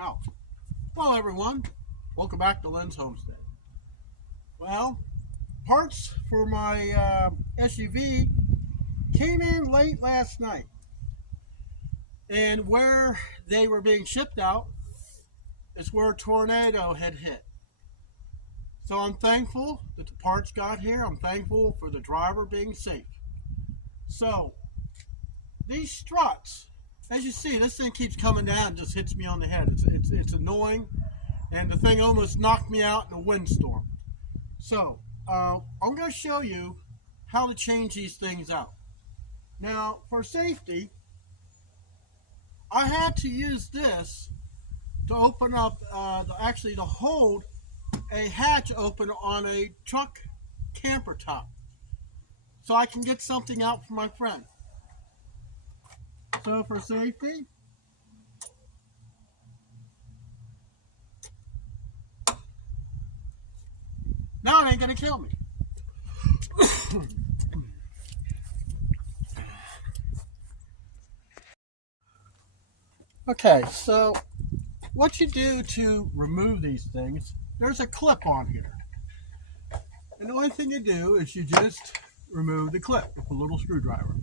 Ow. Hello everyone, welcome back to Lynn's Homestead. Well, parts for my SUV came in late last night, and where they were being shipped out is where a tornado had hit. So I'm thankful that the parts got here. I'm thankful for the driver being safe. So these struts, as you see, this thing keeps coming down and just hits me on the head. It's annoying, and the thing almost knocked me out in a windstorm. So I'm going to show you how to change these things out. Now, for safety, I had to use this to open up, to hold a hatch open on a truck camper top, so I can get something out for my friend. So for safety, now it ain't gonna kill me. Okay, so what you do to remove these things, there's a clip on here. And the only thing you do is you just remove the clip with a little screwdriver.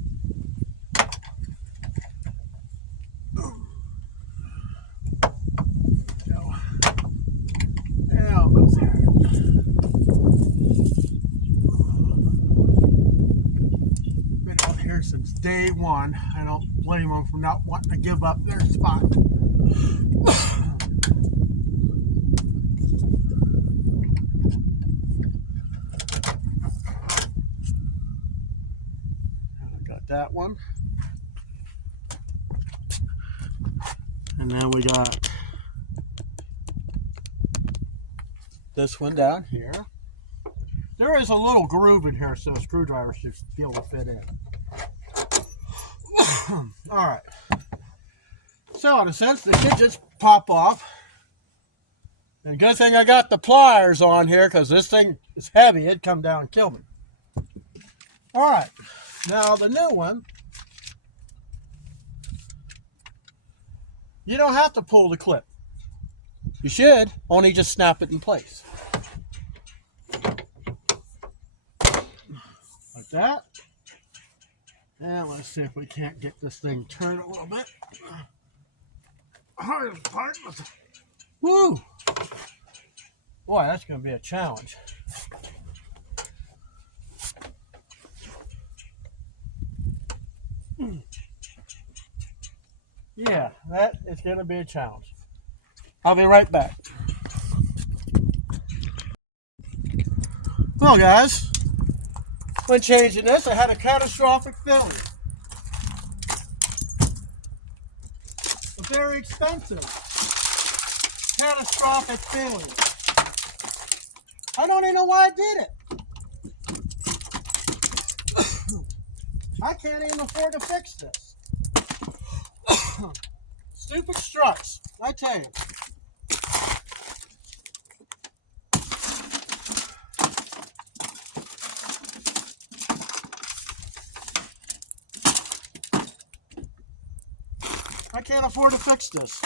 Been out here since day one. I don't blame them for not wanting to give up their spot. Got that one. And now we got this one down here. There is a little groove in here, so a screwdriver should be able to fit in. Alright. So in a sense, they should just pop off. And good thing I got the pliers on here, because this thing is heavy. It'd come down and kill me. Alright. Now the new one, you don't have to pull the clip. You should, only just snap it in place. Like that. And let's see if we can't get this thing turned a little bit. Hardest part was, woo! Boy, that's going to be a challenge. Yeah, that is going to be a challenge. I'll be right back. Well, guys, when changing this, I had a catastrophic failure. A very expensive catastrophic failure. I don't even know why I did it. I can't even afford to fix this. Stupid struts, I tell you. I can't afford to fix this.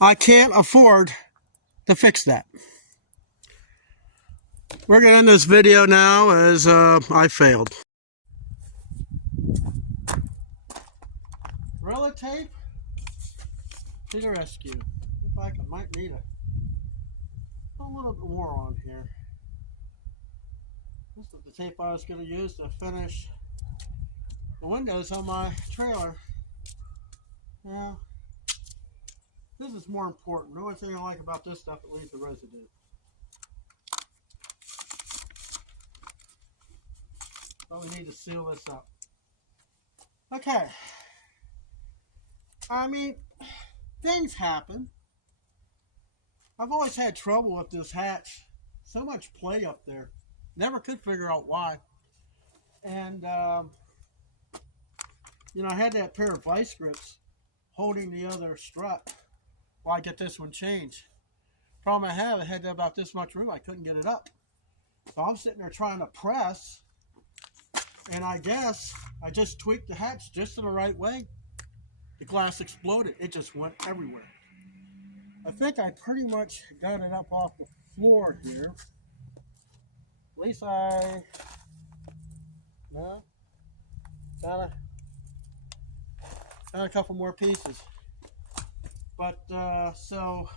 I can't afford to fix that. We're going to end this video now as I failed. Gorilla tape to the rescue. Looks like I might need a little bit more on here. This is the tape I was going to use to finish the windows on my trailer. Yeah, this is more important. The only thing I like about this stuff, it leaves the residue. But we need to seal this up. Okay. I mean, things happen. I've always had trouble with this hatch. So much play up there. Never could figure out why. And, you know, I had that pair of vice grips holding the other strut while I get this one changed. Problem I had about this much room. I couldn't get it up. So I'm sitting there trying to press. And I guess I just tweaked the hatch just in the right way. the glass exploded. It just went everywhere. I think I pretty much got it up off the floor here. At least no, got a couple more pieces. But so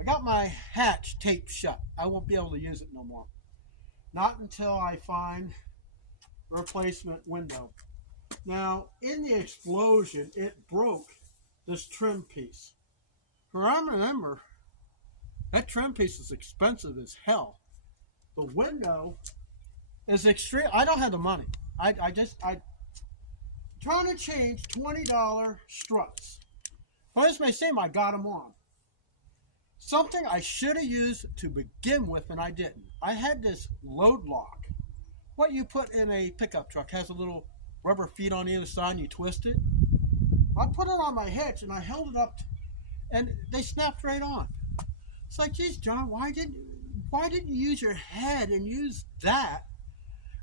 I got my hatch taped shut. I won't be able to use it no more. Not until I find a replacement window. Now, in the explosion, it broke this trim piece. Remember, that trim piece is expensive as hell. The window is extreme. I don't have the money. I'm trying to change $20 struts. Well, this may seem I got them on. Something I should have used to begin with, and I didn't. I had this load lock. What you put in a pickup truck has a little rubber feet on either side, and you twist it. I put it on my hitch, and I held it up, and they snapped right on. It's like, geez, John, why didn't you use your head and use that?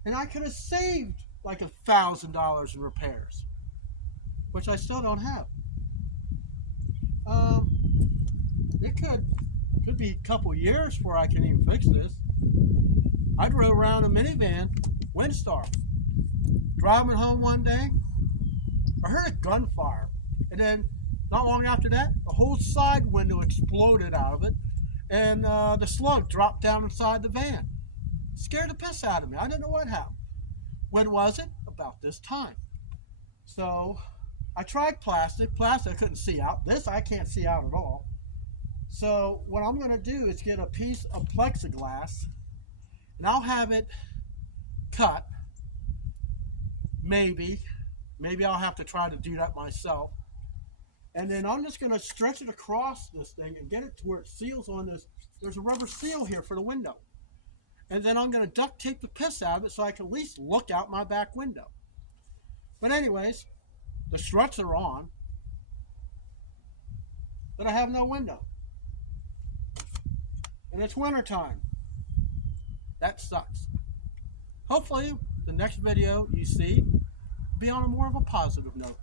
And I could have saved like $1,000 in repairs, which I still don't have. It could be a couple years before I can even fix this. I drove around a minivan, Windstar. Driving home one day, I heard a gunfire, and then not long after that, the whole side window exploded out of it, and the slug dropped down inside the van. Scared the piss out of me. I didn't know what happened. When was it? About this time. So I tried plastic. Plastic I couldn't see out. This I can't see out at all. So what I'm going to do is get a piece of plexiglass, and I'll have it cut. Maybe I'll have to try to do that myself. And then I'm just going to stretch it across this thing and get it to where it seals on this. There's a rubber seal here for the window. And then I'm going to duct tape the piss out of it so I can at least look out my back window. But anyways, the struts are on, but I have no window. And it's winter time. That sucks. Hopefully, the next video you see will be on a more of a positive note.